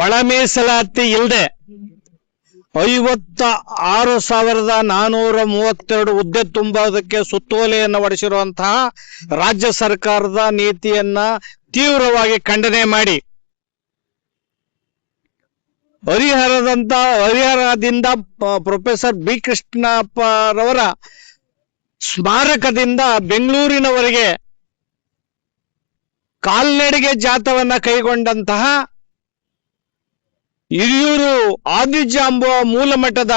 ಒಳ ಮೀಸಲಾತಿ ಇಲ್ಲದೆ 56,432 ಹುದ್ದೆ ತುಂಬುವುದಕ್ಕೆ ಸುತ್ತೋಲೆಯನ್ನು ಹೊರಡಿಸಿರುವಂತಹ ರಾಜ್ಯ ಸರ್ಕಾರದ ನೀತಿಯನ್ನ ತೀವ್ರವಾಗಿ ಖಂಡನೆ ಮಾಡಿ ಹರಿಹರದಿಂದ ಪ್ರೊಫೆಸರ್ ಬಿ ಕೃಷ್ಣಪ್ಪರವರ ಸ್ಮಾರಕದಿಂದ ಬೆಂಗಳೂರಿನವರೆಗೆ ಕಾಲ್ನಡಿಗೆ ಜಾಥವನ್ನ ಕೈಗೊಂಡಂತಹ ಹಿರಿಯೂರು ಆದಿಜಾಂಬುವ ಮೂಲಮಠದ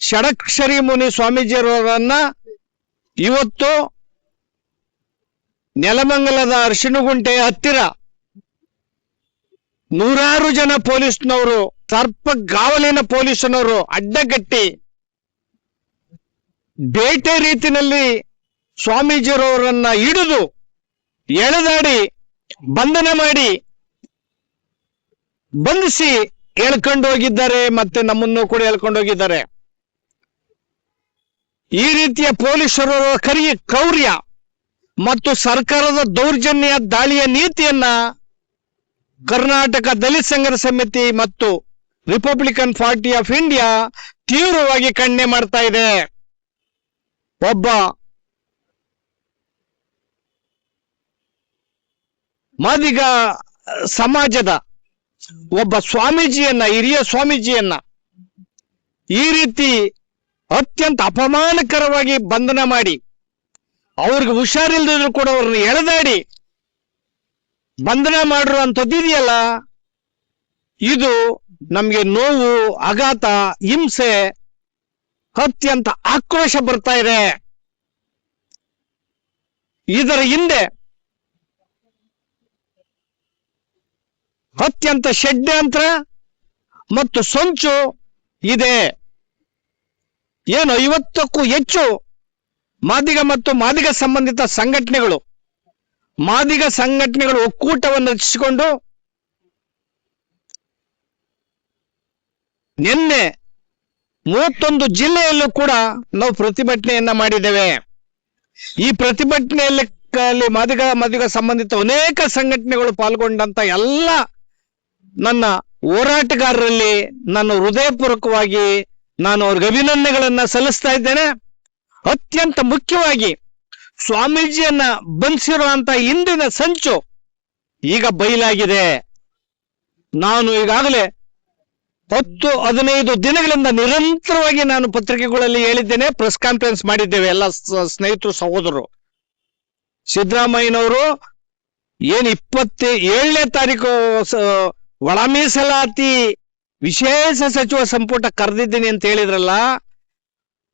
ಷಡಕ್ಷರಿ ಮುನಿ ಸ್ವಾಮೀಜಿಯವರನ್ನ ಇವತ್ತು ನೆಲಮಂಗಲದ ಅರಿಶಿನಗುಂಟೆ ಹತ್ತಿರ ನೂರಾರು ಜನ ಪೊಲೀಸ್ನವರು ಸರ್ಪಗಾವಲಿನ ಪೊಲೀಸನವರು ಅಡ್ಡಗಟ್ಟಿ ಬೇಟೆ ರೀತಿಯಲ್ಲಿ ಸ್ವಾಮೀಜಿಯವರನ್ನ ಹಿಡಿದು ಎಳೆದಾಡಿ ಬಂಧನ ಮಾಡಿ ಬಂಧಿಸಿ ಎಳ್ಕೊಂಡು ಹೋಗಿದ್ದಾರೆ. ಮತ್ತೆ ನಮ್ಮನ್ನು ಕೂಡ ಎಳ್ಕೊಂಡು ಹೋಗಿದ್ದಾರೆ. ಈ ರೀತಿಯ ಪೊಲೀಸರ ಕ್ರೌರ್ಯ ಮತ್ತು ಸರ್ಕಾರದ ದೌರ್ಜನ್ಯ ದಾಳಿಯ ನೀತಿಯನ್ನ ಕರ್ನಾಟಕ ದಲಿತ ಸಂಘರ್ಷ ಸಮಿತಿ ಮತ್ತು ರಿಪಬ್ಲಿಕನ್ ಪಾರ್ಟಿ ಆಫ್ ಇಂಡಿಯಾ ತೀವ್ರವಾಗಿ ಖಂಡನೆ ಮಾಡ್ತಾ ಇದೆ. ಒಬ್ಬ ಮಾದಿಗ ಸಮಾಜದ ಒಬ್ಬ ಸ್ವಾಮೀಜಿಯನ್ನ, ಹಿರಿಯ ಸ್ವಾಮೀಜಿಯನ್ನ ಈ ರೀತಿ ಅತ್ಯಂತ ಅಪಮಾನಕರವಾಗಿ ಬಂಧನ ಮಾಡಿ ಅವ್ರಿಗೆ ಹುಷಾರಿಲ್ಲದಿದ್ರು ಕೂಡ ಅವ್ರನ್ನ ಎಳೆದಾಡಿ ಬಂಧನ ಮಾಡಿರುವಂಥದ್ದು ಇದೆಯಲ್ಲ, ಇದು ನಮ್ಗೆ ನೋವು, ಆಘಾತ, ಹಿಂಸೆ, ಅತ್ಯಂತ ಆಕ್ರೋಶ ಬರ್ತಾ ಇದೆ. ಇದರ ಹಿಂದೆ ಅತ್ಯಂತ ಷಡ್ಯಂತ್ರ ಮತ್ತು ಸಂಚು ಇದೆ. ಏನು 50ಕ್ಕೂ ಹೆಚ್ಚು ಮಾದಿಗ ಮತ್ತು ಮಾದಿಗ ಸಂಬಂಧಿತ ಸಂಘಟನೆಗಳು ಒಕ್ಕೂಟವನ್ನು ರಚಿಸಿಕೊಂಡು ನಿನ್ನೆ 31 ಜಿಲ್ಲೆಯಲ್ಲೂ ಕೂಡ ನಾವು ಪ್ರತಿಭಟನೆಯನ್ನ ಮಾಡಿದ್ದೇವೆ. ಈ ಪ್ರತಿಭಟನೆಯಲ್ಲಿ ಮಾದಿಗ ಸಂಬಂಧಿತ ಅನೇಕ ಸಂಘಟನೆಗಳು ಪಾಲ್ಗೊಂಡಂತ ಎಲ್ಲ ನನ್ನ ಹೋರಾಟಗಾರರಲ್ಲಿ ನಾನು ಹೃದಯಪೂರ್ವಕವಾಗಿ ನಾನು ಅವ್ರಿಗೆ ಅಭಿನಂದನೆಗಳನ್ನ ಸಲ್ಲಿಸ್ತಾ ಇದ್ದೇನೆ. ಅತ್ಯಂತ ಮುಖ್ಯವಾಗಿ ಸ್ವಾಮೀಜಿಯನ್ನ ಬಂಧಿಸಿರುವಂತ ಹಿಂದಿನ ಸಂಚು ಈಗ ಬಯಲಾಗಿದೆ. ನಾನು ಈಗಾಗಲೇ 10-15 ದಿನಗಳಿಂದ ನಿರಂತರವಾಗಿ ನಾನು ಪತ್ರಿಕೆಗಳಲ್ಲಿ ಹೇಳಿದ್ದೇನೆ, ಪ್ರೆಸ್ ಕಾನ್ಫರೆನ್ಸ್ ಮಾಡಿದ್ದೇವೆ ಎಲ್ಲ ಸ್ನೇಹಿತರು ಸಹೋದರರು. ಸಿದ್ದರಾಮಯ್ಯನವರು ಏನ್ 27ನೇ ತಾರೀಕು ಒಳ ಮೀಸಲಾತಿ ವಿಶೇಷ ಸಚಿವ ಸಂಪುಟ ಕರೆದಿದ್ದೀನಿ ಅಂತ ಹೇಳಿದ್ರಲ್ಲ,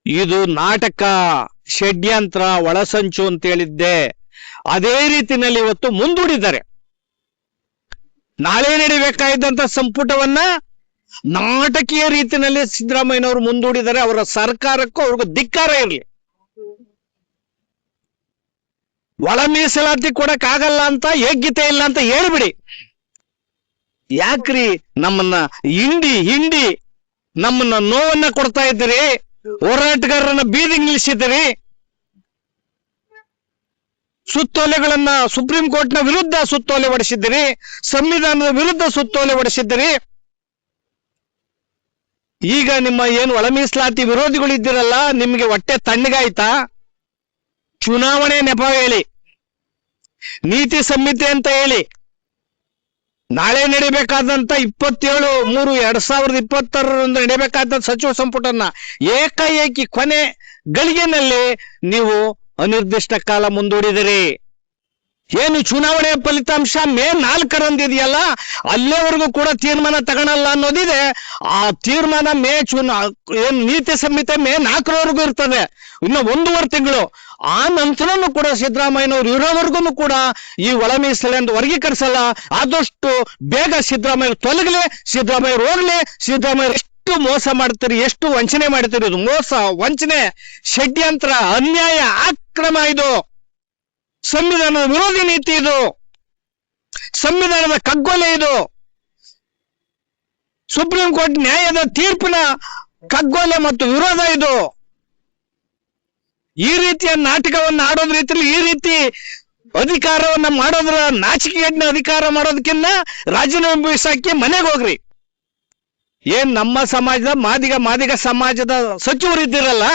ಇದು ನಾಟಕ, ಷಡ್ಯಂತ್ರ, ಒಳಸಂಚು ಅಂತ ಹೇಳಿದ್ದೆ. ಅದೇ ರೀತಿಯಲ್ಲಿ ಇವತ್ತು ಮುಂದೂಡಿದ್ದಾರೆ. ನಾಳೆ ನಡೀಬೇಕಾದಂತ ಸಂಪುಟವನ್ನ ನಾಟಕೀಯ ರೀತಿಯಲ್ಲಿ ಸಿದ್ದರಾಮಯ್ಯನವರು ಮುಂದೂಡಿದ್ದಾರೆ. ಅವರ ಸರ್ಕಾರಕ್ಕೂ ಅವ್ರಿಗೂ ಧಿಕ್ಕಾರ ಇರಲಿ. ಒಳ ಮೀಸಲಾತಿ ಕೊಡಕ್ಕಾಗಲ್ಲ ಅಂತ, ಯೋಗ್ಯತೆ ಇಲ್ಲ ಅಂತ ಹೇಳ್ಬಿಡಿ. ಯಾಕ್ರಿ ನಮ್ಮನ್ನ ಹಿಂಡಿ ನಮ್ಮನ್ನ ನೋವನ್ನ ಕೊಡ್ತಾ ಇದ್ದೀರಿ? ಹೋರಾಟಗಾರರನ್ನ ಬೀದಿಗೆ ನಿಲ್ಲಿಸಿದ್ದೀರಿ. ಸುತ್ತೋಲೆಗಳನ್ನ ಸುಪ್ರೀಂ ಕೋರ್ಟ್ನ ವಿರುದ್ಧ ಸುತ್ತೋಲೆ ಹೊಡೆಸಿದ್ದೀರಿ, ಸಂವಿಧಾನದ ವಿರುದ್ಧ ಸುತ್ತೋಲೆ ಹೊಡೆಸಿದ್ದೀರಿ. ಈಗ ನಿಮ್ಮ ಏನು ಒಳ ಮೀಸಲಾತಿ ವಿರೋಧಿಗಳು ಇದ್ದೀರಲ್ಲ, ನಿಮ್ಗೆ ಹೊಟ್ಟೆ ತಣ್ಣಗಾಯ್ತಾ? ಚುನಾವಣೆ ನೆಪ ಹೇಳಿ, ನೀತಿ ಸಂಹಿತೆ ಅಂತ ಹೇಳಿ, ನಾಳೆ ನಡೀಬೇಕಾದಂತ 27/3/2020 ನಡೀಬೇಕಾದ ಸಚಿವ ಸಂಪುಟನ್ನ ಏಕಾಏಕಿ ಕೊನೆ ಗಳಿಗೆನಲ್ಲಿ ನೀವು ಅನಿರ್ದಿಷ್ಟ ಕಾಲ ಮುಂದೂಡಿದಿರಿ. ಏನು ಚುನಾವಣೆಯ ಫಲಿತಾಂಶ ಮೇ 4ರಂದು ಇದೆಯಲ್ಲ, ಅಲ್ಲೇವರೆಗೂ ಕೂಡ ತೀರ್ಮಾನ ತಗೊಳಲ್ಲ ಅನ್ನೋದಿದೆ. ಆ ತೀರ್ಮಾನ ಏನು ನೀತಿ ಸಂಹಿತೆ ಮೇ 4ರವರೆಗೂ ಇರ್ತದೆ, ಇನ್ನು 1.5 ತಿಂಗಳು. ಆ ನಂತರನೂ ಕೂಡ ಸಿದ್ದರಾಮಯ್ಯನವರು ಇರೋವರೆಗೂ ಕೂಡ ಈ ಒಳ ಮೀಸಲು ವರ್ಗೀಕರಿಸಲ್ಲ. ಆದಷ್ಟು ಬೇಗ ಸಿದ್ದರಾಮಯ್ಯ ತೊಲಗಲಿ, ಸಿದ್ದರಾಮಯ್ಯ ಹೋಗ್ಲಿ. ಸಿದ್ದರಾಮಯ್ಯ ಎಷ್ಟು ಮೋಸ ಮಾಡ್ತೀರಿ, ಎಷ್ಟು ವಂಚನೆ ಮಾಡ್ತೀರಿ. ಇದು ಮೋಸ, ವಂಚನೆ, ಷಡ್ಯಂತ್ರ, ಅನ್ಯಾಯ, ಅಕ್ರಮ. ಇದು ಸಂವಿಧಾನದ ವಿರೋಧಿ ನೀತಿ, ಇದು ಸಂವಿಧಾನದ ಕಗ್ಗೊಲೆ, ಇದು ಸುಪ್ರೀಂ ಕೋರ್ಟ್ ನ್ಯಾಯದ ತೀರ್ಪಿನ ಕಗ್ಗೊಲೆ ಮತ್ತು ವಿರೋಧ. ಇದು ಈ ರೀತಿಯ ನಾಟಕವನ್ನು ಆಡೋದ್ ರೀತಿಯಲ್ಲಿ ಈ ರೀತಿ ಅಧಿಕಾರವನ್ನ ಮಾಡೋದ್ರ ನಾಚಿಕೆಗೇಡಿನ ಅಧಿಕಾರ ಮಾಡೋದಕ್ಕಿಂತ ರಾಜೀನಾಮೆ ಬೀಸಾಕಿ ಮನೆಗೆ ಹೋಗ್ರಿ. ಏನ್ ನಮ್ಮ ಸಮಾಜದ ಮಾದಿಗ ಸಮಾಜದ ಸಚಿವರು ಇದ್ದೀರಲ್ಲ,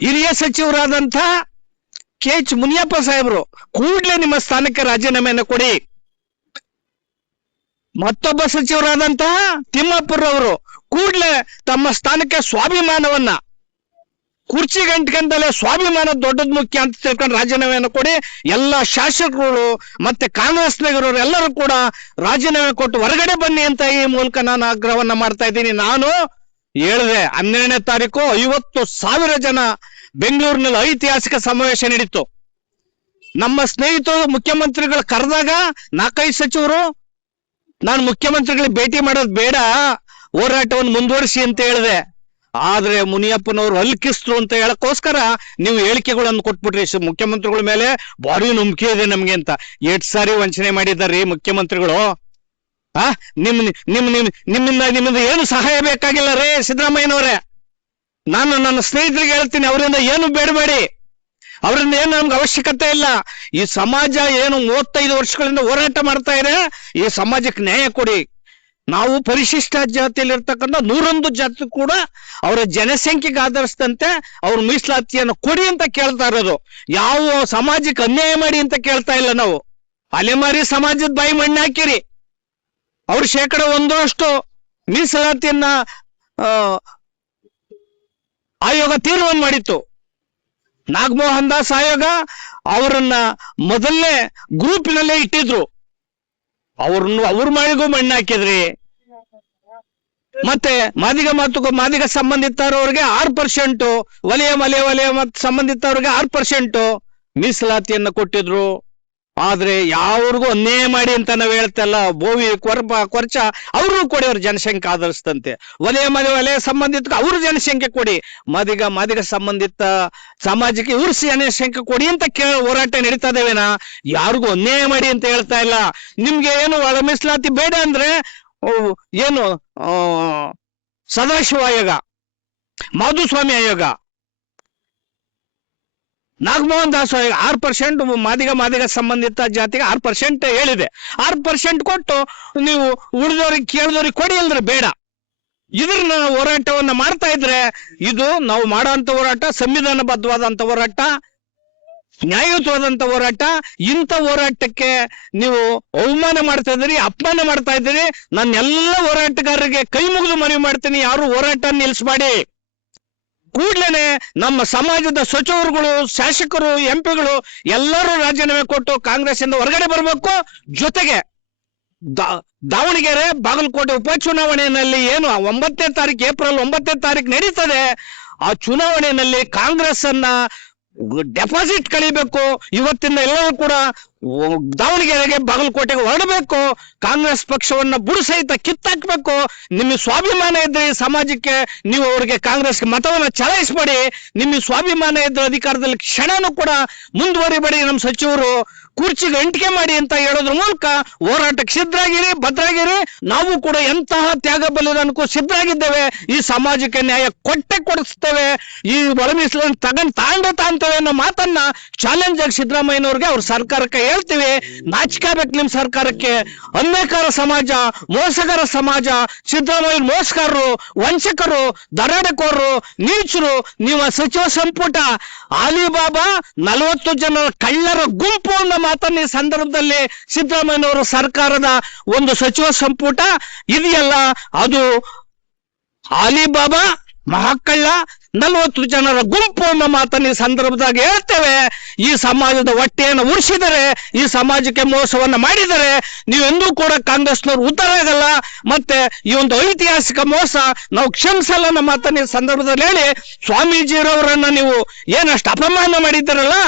ಹಿರಿಯ ಸಚಿವರಾದಂತ KH ಮುನಿಯಪ್ಪ ಸಾಹೇಬರು ಕೂಡ್ಲೆ ನಿಮ್ಮ ಸ್ಥಾನಕ್ಕೆ ರಾಜೀನಾಮೆಯನ್ನು ಕೊಡಿ. ಮತ್ತೊಬ್ಬ ಸಚಿವರಾದಂತಹ ತಿಮ್ಮಾಪುರವರು ಕೂಡ್ಲೆ ತಮ್ಮ ಸ್ಥಾನಕ್ಕೆ ಸ್ವಾಭಿಮಾನವನ್ನ, ಕುರ್ಚಿ ಗಂಟೆಗಂತಲೇ ಸ್ವಾಭಿಮಾನ ದೊಡ್ಡದ್ ಮುಖ್ಯ ಅಂತ ತಿಳ್ಕೊಂಡು ರಾಜೀನಾಮೆಯನ್ನು ಕೊಡಿ. ಎಲ್ಲ ಶಾಸಕರು ಮತ್ತೆ ಕಾಂಗ್ರೆಸ್ನವರು ಎಲ್ಲರೂ ಕೂಡ ರಾಜೀನಾಮೆ ಕೊಟ್ಟು ಹೊರಗಡೆ ಬನ್ನಿ ಅಂತ ಈ ಮೂಲಕ ನಾನು ಆಗ್ರಹವನ್ನ ಮಾಡ್ತಾ ಇದ್ದೀನಿ. ನಾನು ಹೇಳಿದೆ 12ನೇ ತಾರೀಕು 50,000 ಜನ ಬೆಂಗಳೂರಿನಲ್ಲಿ ಐತಿಹಾಸಿಕ ಸಮಾವೇಶ ನಡೀತು. ನಮ್ಮ ಸ್ನೇಹಿತರು ಮುಖ್ಯಮಂತ್ರಿಗಳು ಕರೆದಾಗ 4-5 ಸಚಿವರು ನಾನು ಮುಖ್ಯಮಂತ್ರಿಗಳಿಗೆ ಭೇಟಿ ಮಾಡೋದು ಬೇಡ, ಹೋರಾಟವನ್ನು ಮುಂದುವರಿಸಿ ಅಂತ ಹೇಳಿದೆ. ಆದ್ರೆ ಮುನಿಯಪ್ಪನವರು ಅಲ್ಕಿಸ್ರು ಅಂತ ಹೇಳಕ್ಕೋಸ್ಕರ ನೀವು ಹೇಳಿಕೆಗಳನ್ನು ಕೊಟ್ಬಿಟ್ರಿ. ಮುಖ್ಯಮಂತ್ರಿಗಳ ಮೇಲೆ ಭಾರಿ ನಂಬಿಕೆ ಇದೆ ನಮ್ಗೆ ಅಂತ. 8 ಸಾರಿ ವಂಚನೆ ಮಾಡಿದಾರ್ರಿ ಮುಖ್ಯಮಂತ್ರಿಗಳು. ನಿಮ್ಮಿಂದ ಏನು ಸಹಾಯ ಬೇಕಾಗಿಲ್ಲ ರೇ ಸಿದ್ದರಾಮಯ್ಯನವರೇ. ನಾನು ನನ್ನ ಸ್ನೇಹಿತರಿಗೆ ಹೇಳ್ತೀನಿ, ಅವರಿಂದ ಏನು ಬೇಡಬೇಡಿ, ಅವರಿಂದ ಏನು ನಮ್ಗೆ ಅವಶ್ಯಕತೆ ಇಲ್ಲ. ಈ ಸಮಾಜ ಏನು 35 ವರ್ಷಗಳಿಂದ ಹೋರಾಟ ಮಾಡ್ತಾ ಇದೆ, ಈ ಸಮಾಜಕ್ಕೆ ನ್ಯಾಯ ಕೊಡಿ. ನಾವು ಪರಿಶಿಷ್ಟ ಜಾತಿಯಲ್ಲಿ ಇರ್ತಕ್ಕಂಥ 101 ಜಾತಿ ಕೂಡ ಅವರ ಜನಸಂಖ್ಯೆಗೆ ಆಧರಿಸಿದಂತೆ ಅವ್ರ ಮೀಸಲಾತಿಯನ್ನು ಕೊಡಿ ಅಂತ ಕೇಳ್ತಾ ಇರೋದು. ಯಾವ ಸಮಾಜಕ್ಕೆ ಅನ್ಯಾಯ ಮಾಡಿ ಅಂತ ಕೇಳ್ತಾ ಇಲ್ಲ ನಾವು. ಅಲೆಮಾರಿ ಸಮಾಜದ ಬಾಯಿ ಮಣ್ಣು ಹಾಕಿರಿ. ಅವ್ರು 1% ಮೀಸಲಾತಿಯನ್ನ ಆಯೋಗ ತೀರ್ಮಾನ ಮಾಡಿತ್ತು. ನಾಗಮೋಹನ್ ದಾಸ್ ಆಯೋಗ ಅವರನ್ನ ಮೊದಲನೇ ಗ್ರೂಪಿನಲ್ಲೇ ಇಟ್ಟಿದ್ರು. ಅವ್ರ ಮಾಡಿಗೂ ಮಣ್ಣು ಹಾಕಿದ್ರಿ. ಮತ್ತೆ ಮಾದಿಗ ಸಂಬಂಧಿತರವ್ರಿಗೆ 6%, ವಲಯ ಸಂಬಂಧಿತವ್ರಿಗೆ 6% ಮೀಸಲಾತಿಯನ್ನ ಕೊಟ್ಟಿದ್ರು. ಆದ್ರೆ ಯಾವ್ರಿಗೂ ಅನ್ಯಾಯ ಮಾಡಿ ಅಂತ ನಾವ್ ಹೇಳ್ತಲ್ಲ, ಬೋವಿ ಕೊರ್ಚ ಅವ್ರಿಗೂ ಕೊಡಿ, ಅವ್ರ ಜನಸಂಖ್ಯೆ ಆಧರಿಸಿದಂತೆ. ವಲಯ ಸಂಬಂಧಿತ ಅವ್ರ ಜನಸಂಖ್ಯೆ ಕೊಡಿ, ಮಾದಿಗ ಸಂಬಂಧಿತ ಸಮಾಜಕ್ಕೆ ಇವ್ರ ಜನಸಂಖ್ಯೆ ಕೊಡಿ ಅಂತ ಹೋರಾಟ ನಡೀತಾ ಇದ್ದೇವೇನಾ? ಯಾರಿಗೂ ಅನ್ಯಾಯ ಮಾಡಿ ಅಂತ ಹೇಳ್ತಾ ಇಲ್ಲ. ನಿಮ್ಗೆ ಏನು ಒಳ ಮೀಸಲಾತಿ ಬೇಡ ಅಂದ್ರೆ ಏನು ಸದಾಶಿವ ಆಯೋಗ, ಮಾಧುಸ್ವಾಮಿ ಆಯೋಗ, ನಾಗಮೋಹನ್ ದಾಸ್ 6% ಮಾದಿಗ ಸಂಬಂಧಿತ ಜಾತಿಗೆ 6% ಹೇಳಿದೆ. 6% ಕೊಟ್ಟು ನೀವು ಉಳಿದವ್ರಿಗೆ ಕೇಳಿದವ್ರಿಗೆ ಕೊಡಿ ಅಂದ್ರೆ ಬೇಡ. ಇದ್ರ ಹೋರಾಟವನ್ನ ಮಾಡ್ತಾ ಇದ್ರೆ ಇದು ನಾವು ಮಾಡೋಂಥ ಹೋರಾಟ ಸಂವಿಧಾನಬದ್ಧವಾದಂತ ಹೋರಾಟ, ನ್ಯಾಯಯುತವಾದಂತ ಹೋರಾಟ. ಇಂಥ ಹೋರಾಟಕ್ಕೆ ನೀವು ಅವಮಾನ ಮಾಡ್ತಾ ಇದ್ದೀರಿ, ಅಪಮಾನ ಮಾಡ್ತಾ ಇದ್ದೀರಿ. ನಾನು ಎಲ್ಲ ಹೋರಾಟಗಾರರಿಗೆ ಕೈ ಮುಗಿದು ಮನವಿ ಮಾಡ್ತೀನಿ, ಯಾರು ಹೋರಾಟ ನಿಲ್ಲಿಸಬೇಡಿ. ಕೂಡ್ಲೇನೆ ನಮ್ಮ ಸಮಾಜದ ಸಚಿವರುಗಳು, ಶಾಸಕರು, MP ಗಳು ಎಲ್ಲರೂ ರಾಜೀನಾಮೆ ಕೊಟ್ಟು ಕಾಂಗ್ರೆಸ್ ಇಂದ ಹೊರಗಡೆ ಬರಬೇಕು. ಜೊತೆಗೆ ದಾವಣಗೆರೆ, ಬಾಗಲಕೋಟೆ ಉಪಚುನಾವಣೆಯಲ್ಲಿ ಏನು 9ನೇ ತಾರೀಕು, ಏಪ್ರಿಲ್ 9ನೇ ತಾರೀಕು ನಡೀತದೆ, ಆ ಚುನಾವಣೆಯಲ್ಲಿ ಕಾಂಗ್ರೆಸ್ ಅನ್ನ ಡೆಪಾಸಿಟ್ ಕಳಿಬೇಕು. ಇವತ್ತಿಂದ ಎಲ್ಲರೂ ಕೂಡ ದಾವಣಗೆರೆಗೆ, ಬಾಗಲಕೋಟೆಗೆ ಹೊರಡಬೇಕು. ಕಾಂಗ್ರೆಸ್ ಪಕ್ಷವನ್ನ ಬುಡುಸಹಿತ ಕಿತ್ತಾಕ್ಬೇಕು. ನಿಮಗೆ ಸ್ವಾಭಿಮಾನ ಇದ್ರೆ ಈ ಸಮಾಜಕ್ಕೆ ನೀವು ಅವರಿಗೆ ಕಾಂಗ್ರೆಸ್ಗೆ ಮತವನ್ನ ಚಲಾಯಿಸಬೇಡಿ. ನಿಮಗೆ ಸ್ವಾಭಿಮಾನ ಇದ್ರೆ ಅಧಿಕಾರದಲ್ಲಿ ಕ್ಷಣನೂ ಕೂಡ ಮುಂದುವರಿಬೇಡಿ. ನಮ್ಮ ಸಚಿವರು ಕುರ್ಚಿಗೆ ಅಂಟಿಕೆ ಮಾಡಿ ಅಂತ ಹೇಳೋದ್ರ ಮೂಲಕ ಹೋರಾಟಕ್ಕೆ ಸಿದ್ಧರಾಗಿರಿ, ಭದ್ರಾಗಿರಿ. ನಾವು ಕೂಡ ಎಂತಹ ತ್ಯಾಗ ಬಲಿದಾನಕ್ಕೂ ಸಿದ್ಧರಾಗಿದ್ದೇವೆ. ಈ ಸಮಾಜಕ್ಕೆ ನ್ಯಾಯ ಕೊಡಿಸ್ತೇವೆ. ಈ ಒಳ ಮೀಸಲನ್ನು ತಾಂತೇವೆ ಅನ್ನೋ ಮಾತನ್ನ ಚಾಲೆಂಜ್ ಆಗಿ ಸಿದ್ದರಾಮಯ್ಯನವ್ರಿಗೆ, ಅವ್ರ ಸರ್ಕಾರಕ್ಕೆ ಹೇಳ್ತೀವಿ. ನಾಚಿಕೆಬೇಕು ನಿಮ್ಮ ಸರ್ಕಾರಕ್ಕೆ. ಅನ್ಯಾಯಕಾರ ಸಮಾಜ, ಮೋಸಗಾರ ಸಮಾಜ, ಸಿದ್ದರಾಮಯ್ಯ ಮೋಸಗಾರರು, ವಂಚಕರು, ದರೋಡೆಕೋರರು, ನೀಚರು. ನೀವು ಸಚಿವ ಸಂಪುಟ ಅಲಿಬಾಬಾ 40 ಜನರ ಕಳ್ಳರ ಗುಂಪು ಅನ್ನೋ ಮಾತನ್ನ ಈ ಸಂದರ್ಭದಲ್ಲಿ ಸಿದ್ದರಾಮಯ್ಯನವರ ಸರ್ಕಾರದ ಒಂದು ಸಚಿವ ಸಂಪುಟ ಇದೆಯಲ್ಲ, ಅದು ಅಲಿಬಾಬಾ ಮಹಾಕಳ್ಳ 40 ಜನರ ಗುಂಪು ಅನ್ನೋ ಮಾತನ್ನ ಈ ಸಂದರ್ಭದಾಗ ಹೇಳ್ತೇವೆ. ಈ ಸಮಾಜದ ಹೊಟ್ಟೆಯನ್ನು ಉರಿಸಿದರೆ, ಈ ಸಮಾಜಕ್ಕೆ ಮೋಸವನ್ನ ಮಾಡಿದರೆ ನೀವೆಂದೂ ಕೂಡ ಕಾಂಗ್ರೆಸ್ನವ್ರು ಉದ್ಧಾರ ಆಗಲ್ಲ. ಮತ್ತೆ ಈ ಒಂದು ಐತಿಹಾಸಿಕ ಮೋಸ ನಾವು ಕ್ಷಮಿಸಲ್ಲ ಅನ್ನೋ ಮಾತನ್ನ ಈ ಸಂದರ್ಭದಲ್ಲಿ ಹೇಳಿ, ಸ್ವಾಮೀಜಿರವರನ್ನ ನೀವು ಏನಷ್ಟು ಅಪಮಾನ ಮಾಡಿದ್ದಾರಲ್ಲ,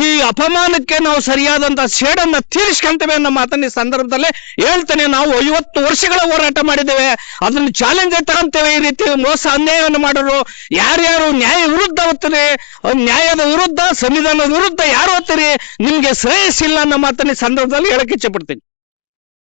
ಈ ಅಪಮಾನಕ್ಕೆ ನಾವು ಸರಿಯಾದಂತ ಸೇಡನ್ನ ತೀರಿಸ್ಕೊಂತೇವೆ ಅನ್ನೋ ಮಾತನ್ನ ಈ ಸಂದರ್ಭದಲ್ಲಿ ಹೇಳ್ತೇನೆ. ನಾವು 50 ವರ್ಷಗಳ ಹೋರಾಟ ಮಾಡಿದ್ದೇವೆ, ಅದನ್ನು ಚಾಲೆಂಜ್ ತಗೊಂತೇವೆ. ಈ ರೀತಿ ಮೋಸ ಅನ್ಯಾಯವನ್ನು ಮಾಡೋರು ಯಾರ್ಯಾರು ನ್ಯಾಯ ವಿರುದ್ಧ ಹೋಗ್ತಾರೆ, ನ್ಯಾಯದ ವಿರುದ್ಧ, ಸಂವಿಧಾನದ ವಿರುದ್ಧ ಯಾರು ಹೋಗ್ತೀರಿ, ನಿಮ್ಗೆ ಶ್ರೇಯಸ್ಸಿಲ್ಲ ಅನ್ನೋ ಮಾತನ್ನ ಈ ಸಂದರ್ಭದಲ್ಲಿ ಹೇಳಕ್ ಇಚ್ಛೆ ಪಡ್ತೀನಿ.